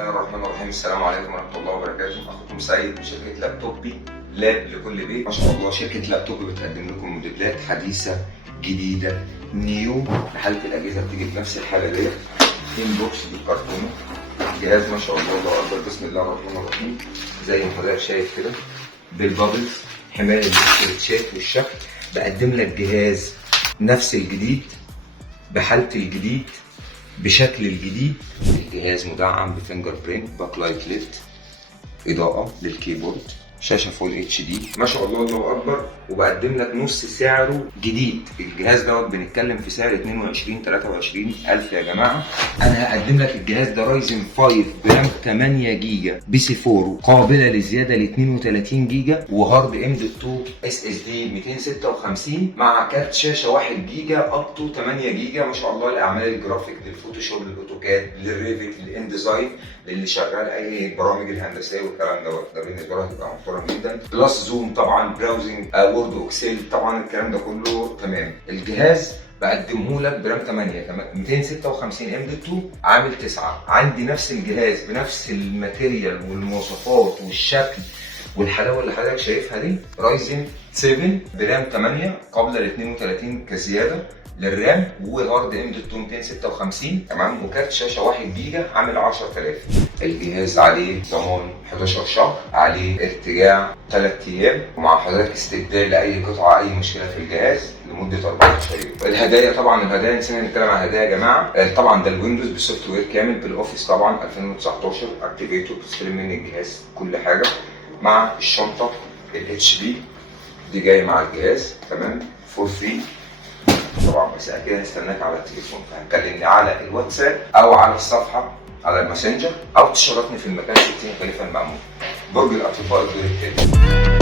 الله الرحمن الرحيم. السلام عليكم ورحمة الله وبركاته. أخوكم سعيد من شركة لابتوبي لاب لكل بيت. ما شاء الله شركة لابتوب بتقدم لكم موديلات حديثة جديدة نيو لحالة الأجهزة، بتيجي بنفس الحالة ديت انبوكس بالكرتونة. جهاز ما شاء الله الله أكبر، بسم الله الرحمن الرحيم، زي ما حضرتك شايف كده بالبابلز، حماية للسكرتشات والشكل. بقدم لك جهاز نفس الجديد بحالة الجديد بشكل الجديد. الجهاز مدعم بفينجر برينت، باك لايت ليد، اضاءه للكيبورد، شاشه فول اتش دي، ما شاء الله الله اكبر. وبقدم لك نص سعره جديد. الجهاز دوت بنتكلم في سعر 22 الف يا جماعه. انا هقدم لك الجهاز ده رايزن 5 برام 8 جيجا بي سي 4 قابله للزياده ل 32 جيجا، وهارد ام دوت 2 اس اس دي 256 مع كارت شاشه 1 جيجا اب تو 8 جيجا. ما شاء الله لاعمال الجرافيك، للفوتوشوب، للاوتوكاد، للريفت، للانديزاين، للي شغال اي برامج الهندسيه والكلام دوت. ده بالنسبه له هتبقى محترم جدا. بلس زوم طبعا، براوزنج، وورد واكسل طبعا، الكلام ده كله تمام. الجهاز بقدمه لك برام 8 256 ام دوت 2 عامل 9. عندي نفس الجهاز بنفس الماتيريال والمواصفات والشكل والحلاوه اللي حضرتك شايفها دي، رايزن 7 برام 8 قابله ل 32 كزياده للرام، وهارد ام دوت 2 256 تمام، وكارت شاشه 1 جيجا عامل 10000. الجهاز عليه ضمان 11 شهر، عليه ارتجاع 3 ايام، ومع حضرتك استبدال لاي قطعه اي مشكله في الجهاز لمده 14 يوم. الهدايا طبعا، الهدايا نسينا نتكلم عن الهدايا يا جماعه. طبعا ده الويندوز بالسوفت وير كامل بالاوفيس طبعا 2019 اكتيفيتور، بتستلم مني الجهاز كل حاجه مع الشنطه الاتش بي دي جايه مع الجهاز تمام فور فري طبعا. بس اكيد هستناك على التليفون، فهتكلمني على الواتساب او على الصفحه على الماسنجر، او تشرفني في المكان 60 خليفه المأمون، برج الاطباء الدور الثاني.